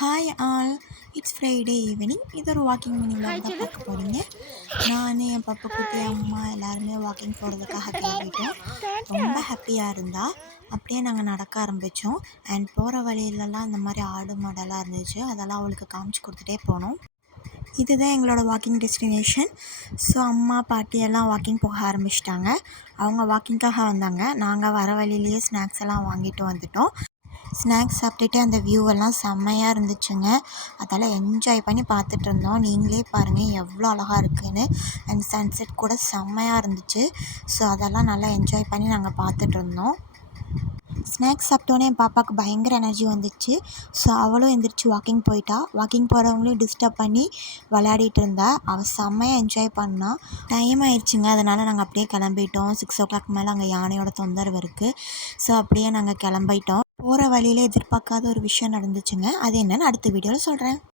Hi all, it's Friday evening. இது ஒரு walking mini vlog தான் பார்க்க போகிறீங்க. நான் என் பப்புக்குட்டி அம்மா எல்லாருமே வாக்கிங் போகிறதுக்காக கிளம்பிட்டோம். ரொம்ப ஹாப்பியாக இருந்தா. அப்படியே நாங்கள் நடக்க ஆரம்பித்தோம். அண்ட் போகிற வழியிலலாம் இந்த மாதிரி ஆடு மாடெல்லாம் இருந்துச்சு. அதெல்லாம் அவளுக்கு காமிச்சு கொடுத்துட்டே போனோம். இதுதான் எங்களோட வாக்கிங் டெஸ்டினேஷன். ஸோ அம்மா பாட்டி எல்லாம் வாக்கிங் போக ஆரம்பிச்சிட்டாங்க. அவங்க வாக்கிங்காக வந்தாங்க. நாங்கள் வர வழியிலேயே ஸ்நாக்ஸ் எல்லாம் வாங்கிட்டு வந்துட்டோம். ஸ்நாக்ஸ் சாப்பிட்டுட்டு அந்த வியூவெல்லாம் செம்மையாக இருந்துச்சுங்க. அதெல்லாம் என்ஜாய் பண்ணி பார்த்துட்டு இருந்தோம். நீங்களே பாருங்கள் எவ்வளோ அழகாக இருக்குதுன்னு. அண்ட் சன்செட் கூட செம்மையாக இருந்துச்சு. ஸோ அதெல்லாம் நல்லா என்ஜாய் பண்ணி நாங்கள் பார்த்துட்டு இருந்தோம். ஸ்நாக்ஸ் சாப்பிட்டோன்னே என் பாப்பாவுக்கு பயங்கர எனர்ஜி வந்துச்சு. ஸோ அவளும் எந்திரிச்சு வாக்கிங் போயிட்டா. வாக்கிங் போகிறவங்களையும் டிஸ்டர்ப் பண்ணி விளையாடிட்டு இருந்தா. அவள் செம்மையாக என்ஜாய் பண்ணா. டைம் ஆயிடுச்சுங்க, அதனால் நாங்கள் அப்படியே கிளம்பிட்டோம். 6 o'clock மேலே அங்கே யானையோட தொந்தரவு இருக்குது. ஸோ அப்படியே நாங்கள் கிளம்பிட்டோம். போகிற வழியிலே எதிர்பார்க்காத ஒரு விஷயம் நடந்துச்சுங்க. அது என்னன்னு அடுத்த வீடியோவில் சொல்கிறேன்.